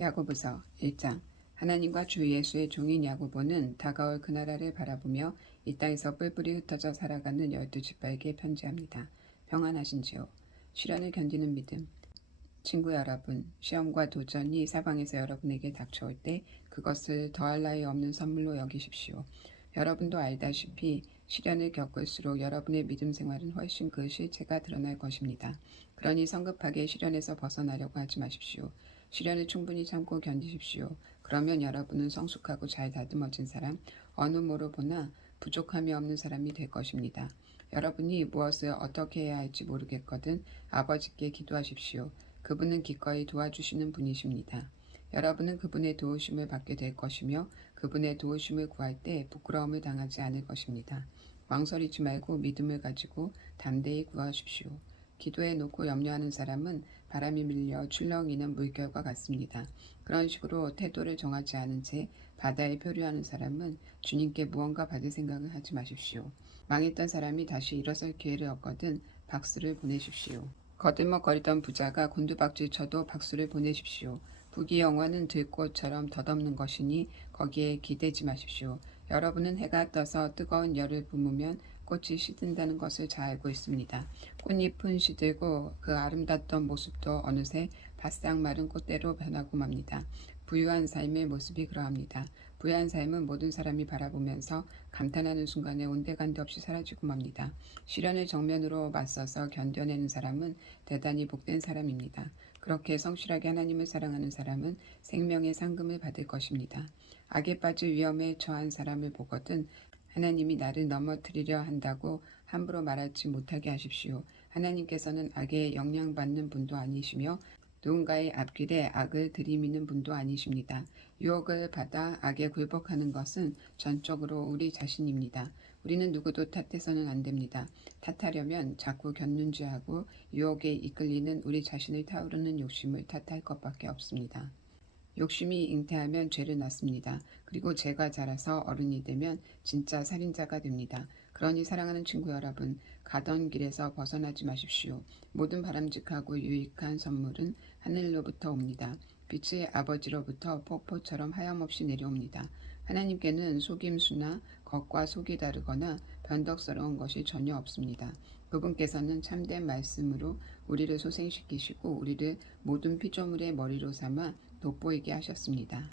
야고보서 1장. 하나님과 주 예수의 종인 야고보는 다가올 그 나라를 바라보며 이 땅에서 뿔뿔이 흩어져 살아가는 12지파에게 편지합니다. 평안하신지요. 시련을 견디는 믿음. 친구 여러분, 시험과 도전이 사방에서 여러분에게 닥쳐올 때 그것을 더할 나위 없는 선물로 여기십시오. 여러분도 알다시피 시련을 겪을수록 여러분의 믿음 생활은 훨씬 그 실체가 드러날 것입니다. 그러니 성급하게 시련에서 벗어나려고 하지 마십시오. 시련을 충분히 참고 견디십시오. 그러면 여러분은 성숙하고 잘 다듬어진 사람, 어느 모로 보나 부족함이 없는 사람이 될 것입니다. 여러분이 무엇을 어떻게 해야 할지 모르겠거든 아버지께 기도하십시오. 그분은 기꺼이 도와주시는 분이십니다. 여러분은 그분의 도우심을 받게 될 것이며 그분의 도우심을 구할 때 부끄러움을 당하지 않을 것입니다. 망설이지 말고 믿음을 가지고 담대히 구하십시오. 기도해 놓고 염려하는 사람은 바람이 밀려 출렁이는 물결과 같습니다. 그런 식으로 태도를 정하지 않은 채 바다에 표류하는 사람은 주님께 무언가 받을 생각을 하지 마십시오. 망했던 사람이 다시 일어설 기회를 얻거든 박수를 보내십시오. 거들먹거리던 부자가 곤두박질 쳐도 박수를 보내십시오. 부귀 영화는 들꽃처럼 덧없는 것이니 거기에 기대지 마십시오. 여러분은 해가 떠서 뜨거운 열을 뿜으면 꽃이 시든다는 것을 잘 알고 있습니다. 꽃잎은 시들고 그 아름답던 모습도 어느새 바싹 마른 꽃대로 변하고 맙니다. 부유한 삶의 모습이 그러합니다. 부유한 삶은 모든 사람이 바라보면서 감탄하는 순간에 온데간데 없이 사라지고 맙니다. 시련을 정면으로 맞서서 견뎌내는 사람은 대단히 복된 사람입니다. 그렇게 성실하게 하나님을 사랑하는 사람은 생명의 상금을 받을 것입니다. 악에 빠질 위험에 처한 사람을 보거든 하나님이 나를 넘어뜨리려 한다고 함부로 말하지 못하게 하십시오. 하나님께서는 악에 영향받는 분도 아니시며 누군가의 앞길에 악을 들이미는 분도 아니십니다. 유혹을 받아 악에 굴복하는 것은 전적으로 우리 자신입니다. 우리는 누구도 탓해서는 안 됩니다. 탓하려면 자꾸 견눈질하고 유혹에 이끌리는 우리 자신을 타오르는 욕심을 탓할 것밖에 없습니다. 욕심이 잉태하면 죄를 낳습니다. 그리고 죄가 자라서 어른이 되면 진짜 살인자가 됩니다. 그러니 사랑하는 친구 여러분, 가던 길에서 벗어나지 마십시오. 모든 바람직하고 유익한 선물은 하늘로부터 옵니다. 빛의 아버지로부터 폭포처럼 하염없이 내려옵니다. 하나님께는 속임수나 겉과 속이 다르거나 변덕스러운 것이 전혀 없습니다. 그분께서는 참된 말씀으로 우리를 소생시키시고 우리를 모든 피조물의 머리로 삼아 돋보이게 하셨습니다.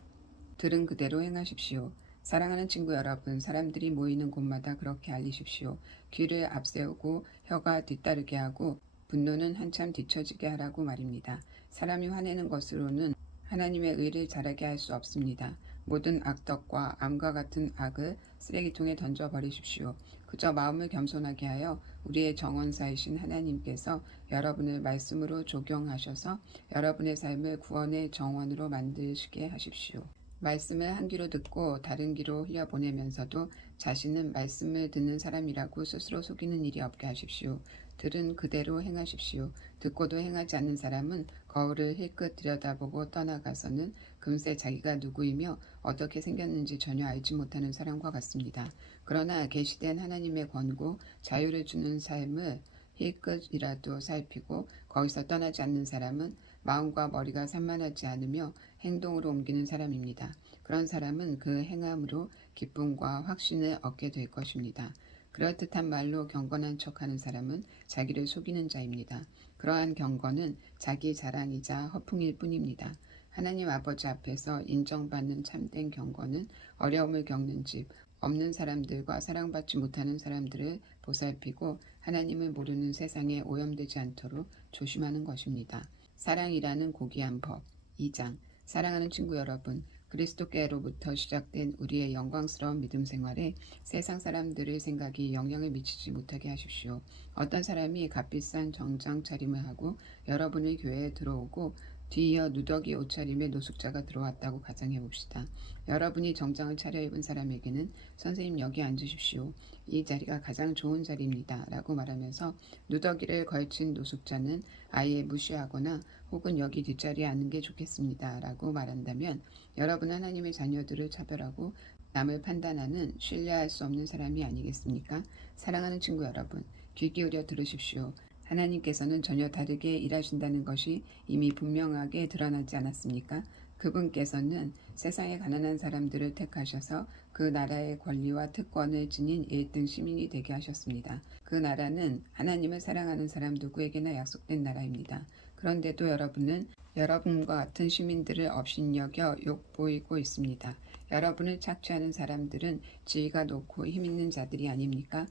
들은 그대로 행하십시오. 사랑하는 친구 여러분, 사람들이 모이는 곳마다 그렇게 알리십시오. 귀를 앞세우고 혀가 뒤따르게 하고 분노는 한참 뒤처지게 하라고 말입니다. 사람이 화내는 것으로는 하나님의 의를 자라게 할 수 없습니다. 모든 악덕과 암과 같은 악을 쓰레기통에 던져버리십시오. 그저 마음을 겸손하게 하여 우리의 정원사이신 하나님께서 여러분을 말씀으로 조경하셔서 여러분의 삶을 구원의 정원으로 만드시게 하십시오. 말씀을 한 귀로 듣고 다른 귀로 흘려보내면서도 자신은 말씀을 듣는 사람이라고 스스로 속이는 일이 없게 하십시오. 들은 그대로 행하십시오. 듣고도 행하지 않는 사람은 거울을 힐끗 들여다보고 떠나가서는 금세 자기가 누구이며 어떻게 생겼는지 전혀 알지 못하는 사람과 같습니다. 그러나 계시된 하나님의 권고, 자유를 주는 삶을 힐끗이라도 살피고 거기서 떠나지 않는 사람은 마음과 머리가 산만하지 않으며 행동으로 옮기는 사람입니다. 그런 사람은 그 행함으로 기쁨과 확신을 얻게 될 것입니다. 그럴듯한 말로 경건한 척하는 사람은 자기를 속이는 자입니다. 그러한 경건은 자기 자랑이자 허풍일 뿐입니다. 하나님 아버지 앞에서 인정받는 참된 경건은 어려움을 겪는 집, 없는 사람들과 사랑받지 못하는 사람들을 보살피고 하나님을 모르는 세상에 오염되지 않도록 조심하는 것입니다. 사랑이라는 고귀한 법. 2장. 사랑하는 친구 여러분, 그리스도께로부터 시작된 우리의 영광스러운 믿음 생활에 세상 사람들의 생각이 영향을 미치지 못하게 하십시오. 어떤 사람이 값비싼 정장 차림을 하고 여러분의 교회에 들어오고 뒤이어 누더기 옷차림의 노숙자가 들어왔다고 가정해봅시다. 여러분이 정장을 차려입은 사람에게는 선생님 여기 앉으십시오. 이 자리가 가장 좋은 자리입니다. 라고 말하면서 누더기를 걸친 노숙자는 아예 무시하거나 혹은 여기 뒷자리에 앉는 게 좋겠습니다. 라고 말한다면 여러분 하나님의 자녀들을 차별하고 남을 판단하는 신뢰할 수 없는 사람이 아니겠습니까? 사랑하는 친구 여러분, 귀 기울여 들으십시오. 하나님께서는 전혀 다르게 일하신다는 것이 이미 분명하게 드러나지 않았습니까? 그분께서는 세상의 가난한 사람들을 택하셔서 그 나라의 권리와 특권을 지닌 1등 시민이 되게 하셨습니다. 그 나라는 하나님을 사랑하는 사람 누구에게나 약속된 나라입니다. 그런데도 여러분은 여러분과 같은 시민들을 업신여겨 욕보이고 있습니다. 여러분을 착취하는 사람들은 지위가 높고 힘있는 자들이 아닙니까?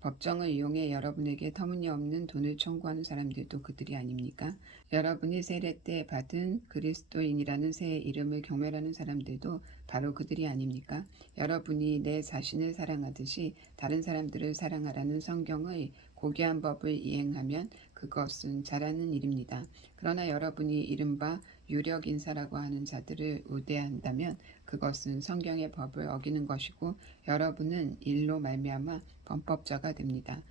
법정을 이용해 여러분에게 터무니없는 돈을 청구하는 사람들도 그들이 아닙니까? 여러분이 세례 때 받은 그리스도인이라는 새 이름을 경멸하는 사람들도 바로 그들이 아닙니까? 여러분이 내 자신을 사랑하듯이 다른 사람들을 사랑하라는 성경의 고귀한 법을 이행하면 그것은 잘하는 일입니다. 그러나 여러분이 이른바 유력 인사라고 하는 자들을 우대한다면 그것은 성경의 법을 어기는 것이고 여러분은 일로 말미암아 범법자가 됩니다.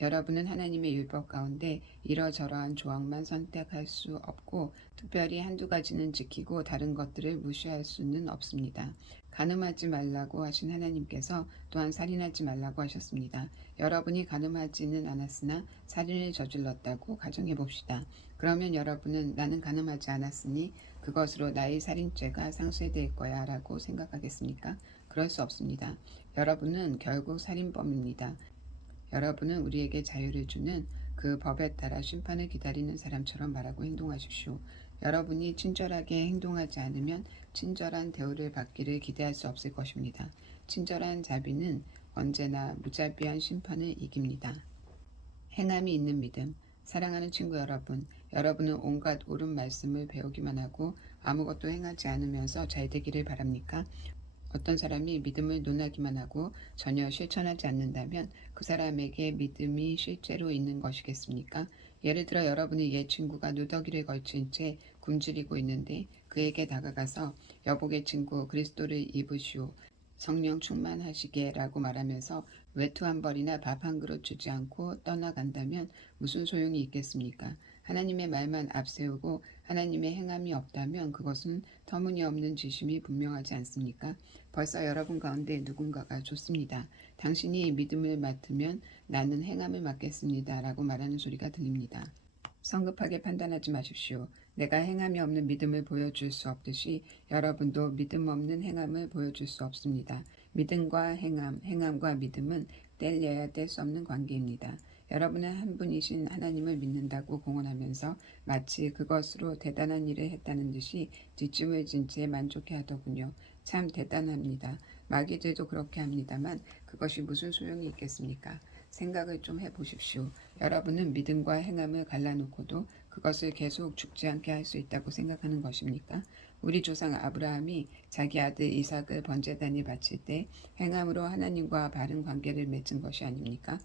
여러분은 하나님의 율법 가운데 이러저러한 조항만 선택할 수 없고 특별히 한두 가지는 지키고 다른 것들을 무시할 수는 없습니다. 간음하지 말라고 하신 하나님께서 또한 살인하지 말라고 하셨습니다. 여러분이 간음하지는 않았으나 살인을 저질렀다고 가정해 봅시다. 그러면 여러분은 나는 간음하지 않았으니 그것으로 나의 살인죄가 상쇄될 거야 라고 생각하겠습니까? 그럴 수 없습니다. 여러분은 결국 살인범입니다. 여러분은 우리에게 자유를 주는 그 법에 따라 심판을 기다리는 사람처럼 말하고 행동하십시오. 여러분이 친절하게 행동하지 않으면 친절한 대우를 받기를 기대할 수 없을 것입니다. 친절한 자비는 언제나 무자비한 심판을 이깁니다. 행함이 있는 믿음. 사랑하는 친구 여러분, 여러분은 온갖 옳은 말씀을 배우기만 하고 아무것도 행하지 않으면서 잘 되기를 바랍니까? 어떤 사람이 믿음을 논하기만 하고 전혀 실천하지 않는다면 그 사람에게 믿음이 실제로 있는 것이겠습니까? 예를 들어 여러분의 옛 친구가 누더기를 걸친 채 굶주리고 있는데 그에게 다가가서 여복의 친구 그리스도를 입으시오. 성령 충만하시게 라고 말하면서 외투 한 벌이나 밥 한 그릇 주지 않고 떠나간다면 무슨 소용이 있겠습니까? 하나님의 말만 앞세우고 하나님의 행함이 없다면 그것은 터무니없는 지심이 분명하지 않습니까? 벌써 여러분 가운데 누군가가 좋습니다. 당신이 믿음을 맡으면 나는 행함을 맡겠습니다. 라고 말하는 소리가 들립니다. 성급하게 판단하지 마십시오. 내가 행함이 없는 믿음을 보여줄 수 없듯이 여러분도 믿음 없는 행함을 보여줄 수 없습니다. 믿음과 행함, 행함과 믿음은 뗄려야 뗄 수 없는 관계입니다. 여러분은 한 분이신 하나님을 믿는다고 공언하면서 마치 그것으로 대단한 일을 했다는 듯이 뒷짐을 진 채 만족해 하더군요. 참 대단합니다. 마귀들도 그렇게 합니다만 그것이 무슨 소용이 있겠습니까? 생각을 좀 해보십시오. 여러분은 믿음과 행함을 갈라놓고도 그것을 계속 죽지 않게 할 수 있다고 생각하는 것입니까? 우리 조상 아브라함이 자기 아들 이삭을 번제단에 바칠 때 행함으로 하나님과 바른 관계를 맺은 것이 아닙니까?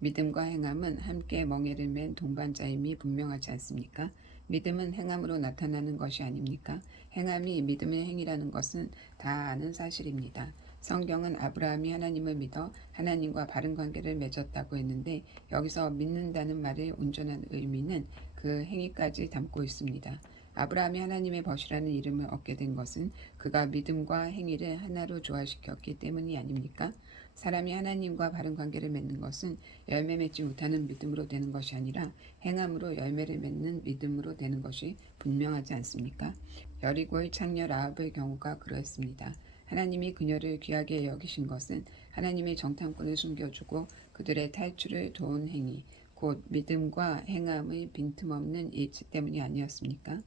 믿음과 행함은 함께 멍에를 맨 동반자임이 분명하지 않습니까? 믿음은 행함으로 나타나는 것이 아닙니까? 행함이 믿음의 행위라는 것은 다 아는 사실입니다. 성경은 아브라함이 하나님을 믿어 하나님과 바른 관계를 맺었다고 했는데 여기서 믿는다는 말의 온전한 의미는 그 행위까지 담고 있습니다. 아브라함이 하나님의 벗이라는 이름을 얻게 된 것은 그가 믿음과 행위를 하나로 조화시켰기 때문이 아닙니까? 사람이 하나님과 바른 관계를 맺는 것은 열매 맺지 못하는 믿음으로 되는 것이 아니라 행함으로 열매를 맺는 믿음으로 되는 것이 분명하지 않습니까? 여리고의 창녀 라합의 경우가 그러했습니다. 하나님이 그녀를 귀하게 여기신 것은 하나님의 정탐꾼을 숨겨주고 그들의 탈출을 도운 행위, 곧 믿음과 행함의 빈틈없는 일치 때문이 아니었습니까?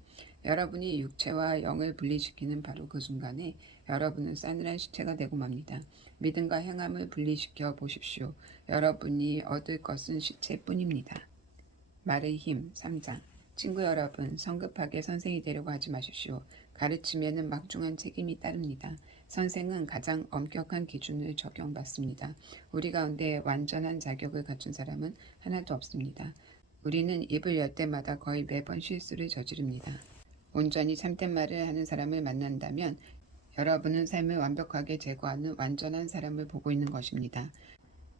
여러분이 육체와 영을 분리시키는 바로 그 순간에 여러분은 싸늘한 시체가 되고 맙니다. 믿음과 행함을 분리시켜 보십시오. 여러분이 얻을 것은 시체뿐입니다. 말의 힘 3장. 친구 여러분, 성급하게 선생이 되려고 하지 마십시오. 가르치면은 막중한 책임이 따릅니다. 선생은 가장 엄격한 기준을 적용받습니다. 우리 가운데 완전한 자격을 갖춘 사람은 하나도 없습니다. 우리는 입을 열 때마다 거의 매번 실수를 저지릅니다. 온전히 참된 말을 하는 사람을 만난다면 여러분은 삶을 완벽하게 제거하는 완전한 사람을 보고 있는 것입니다.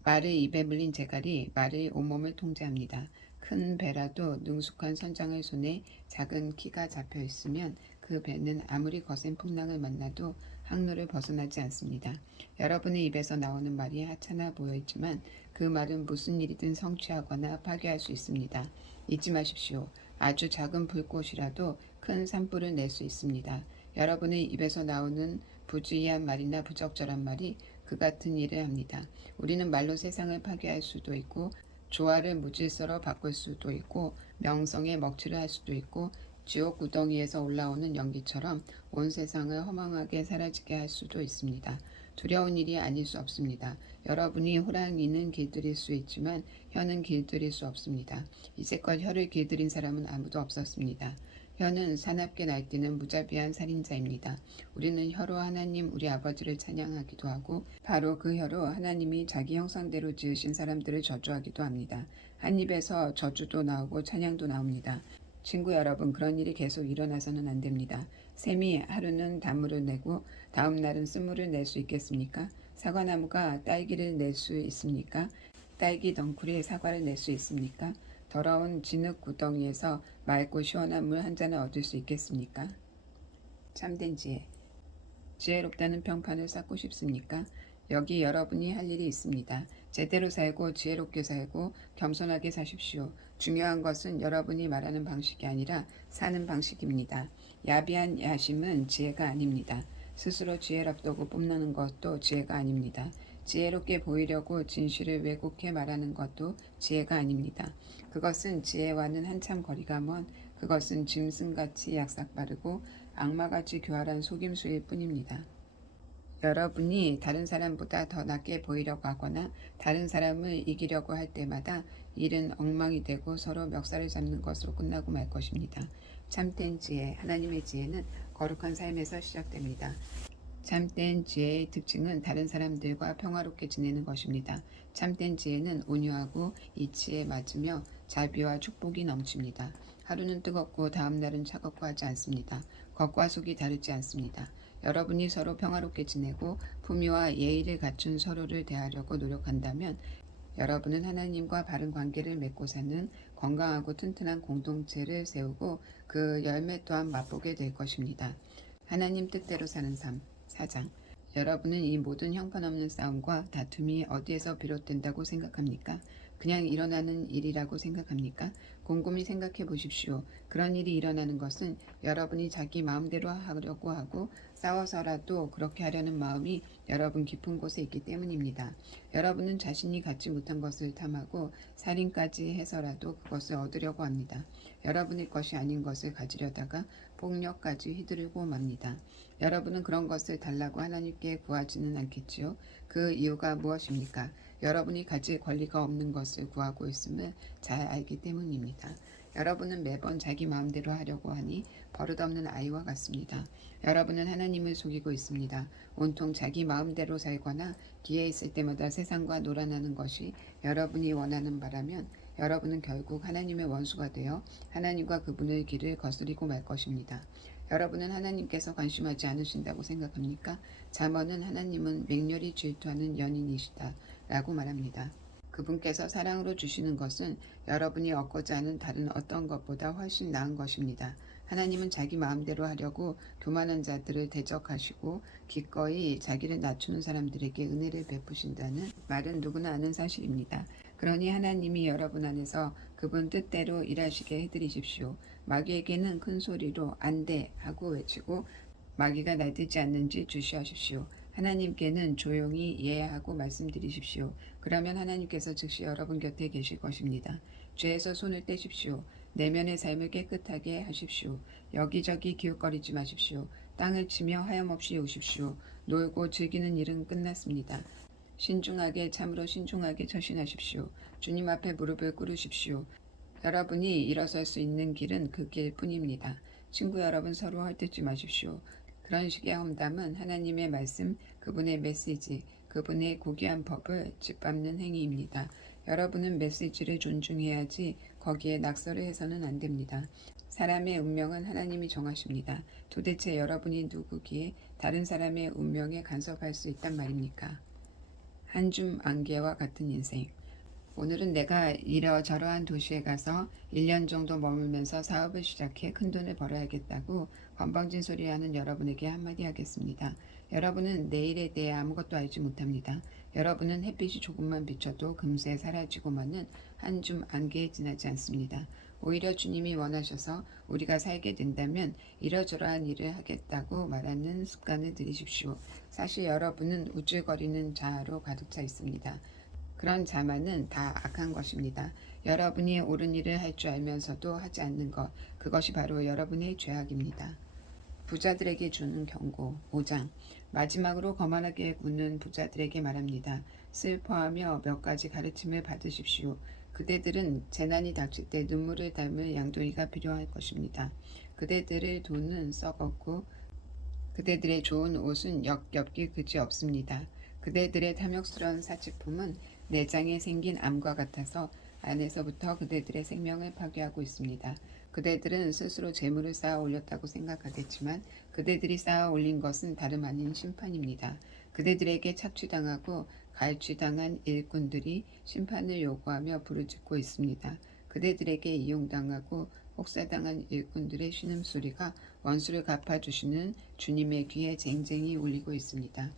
말을 입에 물린 재갈이 말의 온몸을 통제합니다. 큰 배라도 능숙한 선장의 손에 작은 키가 잡혀 있으면 그 배는 아무리 거센 풍랑을 만나도 항로를 벗어나지 않습니다. 여러분의 입에서 나오는 말이 하찮아 보이지만 그 말은 무슨 일이든 성취하거나 파괴할 수 있습니다. 잊지 마십시오. 아주 작은 불꽃이라도 큰 산불을 낼 수 있습니다. 여러분의 입에서 나오는 부주의한 말이나 부적절한 말이 그 같은 일을 합니다. 우리는 말로 세상을 파괴할 수도 있고 조화를 무질서로 바꿀 수도 있고 명성에 먹칠을 할 수도 있고 지옥 구덩이에서 올라오는 연기처럼 온 세상을 허망하게 사라지게 할 수도 있습니다. 두려운 일이 아닐 수 없습니다. 여러분이 호랑이는 길들일 수 있지만 혀는 길들일 수 없습니다. 이제껏 혀를 길들인 사람은 아무도 없었습니다. 혀는 사납게 날뛰는 무자비한 살인자입니다. 우리는 혀로 하나님 우리 아버지를 찬양하기도 하고 바로 그 혀로 하나님이 자기 형상대로 지으신 사람들을 저주하기도 합니다. 한 입에서 저주도 나오고 찬양도 나옵니다. 친구 여러분, 그런 일이 계속 일어나서는 안 됩니다. 샘이 하루는 단물을 내고 다음 날은 쓴물을 낼 수 있겠습니까? 사과나무가 딸기를 낼 수 있습니까? 딸기 덩쿨이 사과를 낼 수 있습니까? 더러운 진흙 구덩이에서 맑고 시원한 물 한 잔을 얻을 수 있겠습니까? 참된 지혜. 지혜롭다는 평판을 쌓고 싶습니까? 여기 여러분이 할 일이 있습니다. 제대로 살고 지혜롭게 살고 겸손하게 사십시오. 중요한 것은 여러분이 말하는 방식이 아니라 사는 방식입니다. 야비한 야심은 지혜가 아닙니다. 스스로 지혜롭다고 뽐내는 것도 지혜가 아닙니다. 지혜롭게 보이려고 진실을 왜곡해 말하는 것도 지혜가 아닙니다. 그것은 지혜와는 한참 거리가 먼, 그것은 짐승같이 약삭빠르고 악마같이 교활한 속임수일 뿐입니다. 여러분이 다른 사람보다 더 낫게 보이려고 하거나 다른 사람을 이기려고 할 때마다 일은 엉망이 되고 서로 멱살을 잡는 것으로 끝나고 말 것입니다. 참된 지혜, 하나님의 지혜는 거룩한 삶에서 시작됩니다. 참된 지혜의 특징은 다른 사람들과 평화롭게 지내는 것입니다. 참된 지혜는 온유하고 이치에 맞으며 자비와 축복이 넘칩니다. 하루는 뜨겁고 다음 날은 차갑고 하지 않습니다. 겉과 속이 다르지 않습니다. 여러분이 서로 평화롭게 지내고 품위와 예의를 갖춘 서로를 대하려고 노력한다면 여러분은 하나님과 바른 관계를 맺고 사는 건강하고 튼튼한 공동체를 세우고 그 열매 또한 맛보게 될 것입니다. 하나님 뜻대로 사는 삶. 4장. 여러분은 이 모든 형편없는 싸움과 다툼이 어디에서 비롯된다고 생각합니까? 그냥 일어나는 일이라고 생각합니까? 곰곰이 생각해 보십시오. 그런 일이 일어나는 것은 여러분이 자기 마음대로 하려고 하고 싸워서라도 그렇게 하려는 마음이 여러분 깊은 곳에 있기 때문입니다. 여러분은 자신이 갖지 못한 것을 탐하고 살인까지 해서라도 그것을 얻으려고 합니다. 여러분의 것이 아닌 것을 가지려다가 폭력까지 휘두르고 맙니다. 여러분은 그런 것을 달라고 하나님께 구하지는 않겠지요. 그 이유가 무엇입니까? 여러분이 가질 권리가 없는 것을 구하고 있음을 잘 알기 때문입니다. 여러분은 매번 자기 마음대로 하려고 하니 버릇없는 아이와 같습니다. 여러분은 하나님을 속이고 있습니다. 온통 자기 마음대로 살거나 기회 있을 때마다 세상과 놀아나는 것이 여러분이 원하는 바라면 여러분은 결국 하나님의 원수가 되어 하나님과 그분의 길을 거스리고 말 것입니다. 여러분은 하나님께서 관심하지 않으신다고 생각합니까? 잠언은 하나님은 맹렬히 질투하는 연인이시다 라고 말합니다. 그분께서 사랑으로 주시는 것은 여러분이 얻고자 하는 다른 어떤 것보다 훨씬 나은 것입니다. 하나님은 자기 마음대로 하려고 교만한 자들을 대적하시고 기꺼이 자기를 낮추는 사람들에게 은혜를 베푸신다는 말은 누구나 아는 사실입니다. 그러니 하나님이 여러분 안에서 그분 뜻대로 일하시게 해드리십시오. 마귀에게는 큰 소리로 안 돼 하고 외치고 마귀가 날뛰지 않는지 주시하십시오. 하나님께는 조용히 예하고 말씀드리십시오. 그러면 하나님께서 즉시 여러분 곁에 계실 것입니다. 죄에서 손을 떼십시오. 내면의 삶을 깨끗하게 하십시오. 여기저기 기웃거리지 마십시오. 땅을 치며 하염없이 우십시오. 놀고 즐기는 일은 끝났습니다. 신중하게 참으로 신중하게 처신하십시오. 주님 앞에 무릎을 꿇으십시오. 여러분이 일어설 수 있는 길은 그 길뿐입니다. 친구 여러분, 서로 헐뜯지 마십시오. 그런 식의 험담은 하나님의 말씀, 그분의 메시지, 그분의 고귀한 법을 짓밟는 행위입니다. 여러분은 메시지를 존중해야지 거기에 낙서를 해서는 안 됩니다. 사람의 운명은 하나님이 정하십니다. 도대체 여러분이 누구기에 다른 사람의 운명에 간섭할 수 있단 말입니까? 한 줌 안개와 같은 인생. 오늘은 내가 이러저러한 도시에 가서 1년 정도 머물면서 사업을 시작해 큰돈을 벌어야겠다고 건방진 소리하는 여러분에게 한마디 하겠습니다. 여러분은 내일에 대해 아무것도 알지 못합니다. 여러분은 햇빛이 조금만 비춰도 금세 사라지고 마는 한 줌 안개에 지나지 않습니다. 오히려 주님이 원하셔서 우리가 살게 된다면 이러저러한 일을 하겠다고 말하는 습관을 들이십시오. 사실 여러분은 우쭐거리는 자아로 가득 차 있습니다. 그런 자만은 다 악한 것입니다. 여러분이 옳은 일을 할 줄 알면서도 하지 않는 것, 그것이 바로 여러분의 죄악입니다. 부자들에게 주는 경고 5장. 마지막으로 거만하게 구는 부자들에게 말합니다. 슬퍼하며 몇 가지 가르침을 받으십시오. 그대들은 재난이 닥칠 때 눈물을 닮을 양동이가 필요할 것입니다. 그대들의 돈은 썩었고 그대들의 좋은 옷은 역겹기 그지없습니다. 그대들의 탐욕스러운 사치품은 내장에 생긴 암과 같아서 안에서부터 그대들의 생명을 파괴하고 있습니다. 그대들은 스스로 재물을 쌓아 올렸다고 생각하겠지만 그대들이 쌓아 올린 것은 다름 아닌 심판입니다. 그대들에게 착취당하고 갈취당한 일꾼들이 심판을 요구하며 부르짖고 있습니다. 그대들에게 이용당하고 혹사당한 일꾼들의 신음소리가 원수를 갚아주시는 주님의 귀에 쟁쟁이 울리고 있습니다.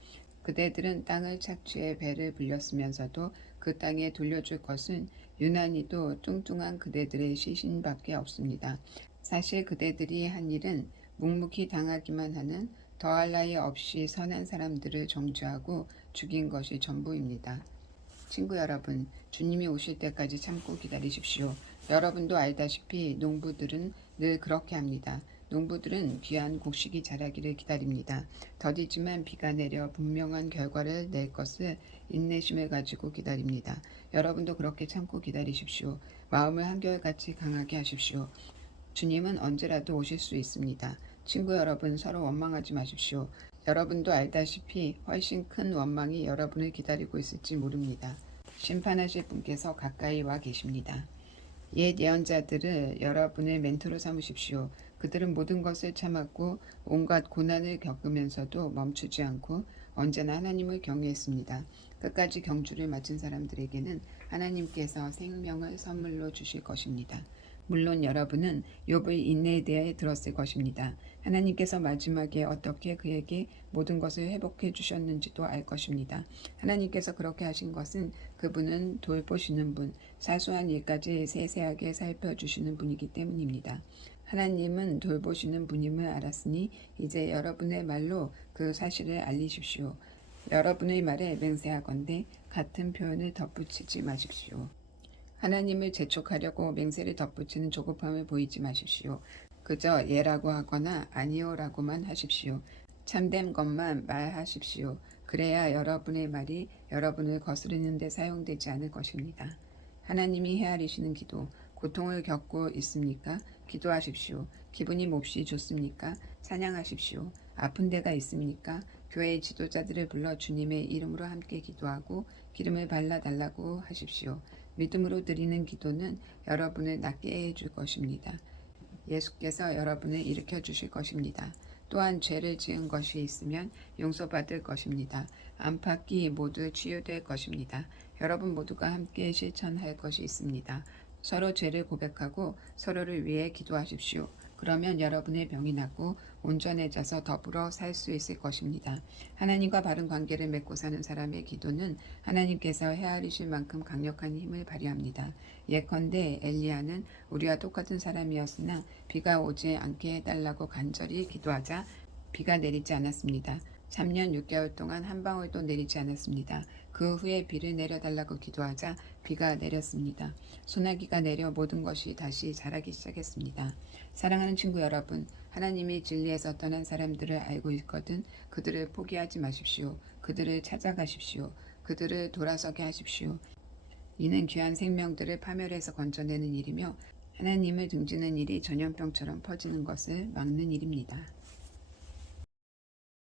그대들은 땅을 착취해 배를 불렸으면서도 그 땅에 돌려줄 것은 유난히도 뚱뚱한 그대들의 시신밖에 없습니다. 사실 그대들이 한 일은 묵묵히 당하기만 하는 더할 나위 없이 선한 사람들을 정죄하고 죽인 것이 전부입니다. 친구 여러분, 주님이 오실 때까지 참고 기다리십시오. 여러분도 알다시피 농부들은 늘 그렇게 합니다. 농부들은 귀한 곡식이 자라기를 기다립니다. 더디지만 비가 내려 분명한 결과를 낼 것을 인내심을 가지고 기다립니다. 여러분도 그렇게 참고 기다리십시오. 마음을 한결같이 강하게 하십시오. 주님은 언제라도 오실 수 있습니다. 친구 여러분, 서로 원망하지 마십시오. 여러분도 알다시피 훨씬 큰 원망이 여러분을 기다리고 있을지 모릅니다. 심판하실 분께서 가까이 와 계십니다. 옛 예언자들을 여러분의 멘토로 삼으십시오. 그들은 모든 것을 참았고 온갖 고난을 겪으면서도 멈추지 않고 언제나 하나님을 경외했습니다. 끝까지 경주를 마친 사람들에게는 하나님께서 생명을 선물로 주실 것입니다. 물론 여러분은 욥의 인내에 대해 들었을 것입니다. 하나님께서 마지막에 어떻게 그에게 모든 것을 회복해 주셨는지도 알 것입니다. 하나님께서 그렇게 하신 것은 그분은 돌보시는 분, 사소한 일까지 세세하게 살펴주시는 분이기 때문입니다. 하나님은 돌보시는 분임을 알았으니 이제 여러분의 말로 그 사실을 알리십시오. 여러분의 말에 맹세하건대 같은 표현을 덧붙이지 마십시오. 하나님을 재촉하려고 맹세를 덧붙이는 조급함을 보이지 마십시오. 그저 예라고 하거나 아니요라고만 하십시오. 참된 것만 말하십시오. 그래야 여러분의 말이 여러분을 거스르는 데 사용되지 않을 것입니다. 하나님이 헤아리시는 기도, 고통을 겪고 있습니까? 기도하십시오. 기분이 몹시 좋습니까? 찬양하십시오. 아픈 데가 있습니까? 교회의 지도자들을 불러 주님의 이름으로 함께 기도하고 기름을 발라달라고 하십시오. 믿음으로 드리는 기도는 여러분을 낫게 해줄 것입니다. 예수께서 여러분을 일으켜 주실 것입니다. 또한 죄를 지은 것이 있으면 용서받을 것입니다. 안팎이 모두 치유될 것입니다. 여러분 모두가 함께 실천할 것이 있습니다. 서로 죄를 고백하고 서로를 위해 기도하십시오. 그러면 여러분의 병이 낫고 온전해져서 더불어 살 수 있을 것입니다. 하나님과 바른 관계를 맺고 사는 사람의 기도는 하나님께서 헤아리실 만큼 강력한 힘을 발휘합니다. 예컨대 엘리야는 우리와 똑같은 사람이었으나 비가 오지 않게 해달라고 간절히 기도하자 비가 내리지 않았습니다. 3년 6개월 동안 한 방울도 내리지 않았습니다. 그 후에 비를 내려달라고 기도하자 비가 내렸습니다. 소나기가 내려 모든 것이 다시 자라기 시작했습니다. 사랑하는 친구 여러분, 하나님이 진리에서 떠난 사람들을 알고 있거든 그들을 포기하지 마십시오. 그들을 찾아가십시오. 그들을 돌아서게 하십시오. 이는 귀한 생명들을 파멸해서 건져내는 일이며 하나님을 등지는 일이 전염병처럼 퍼지는 것을 막는 일입니다.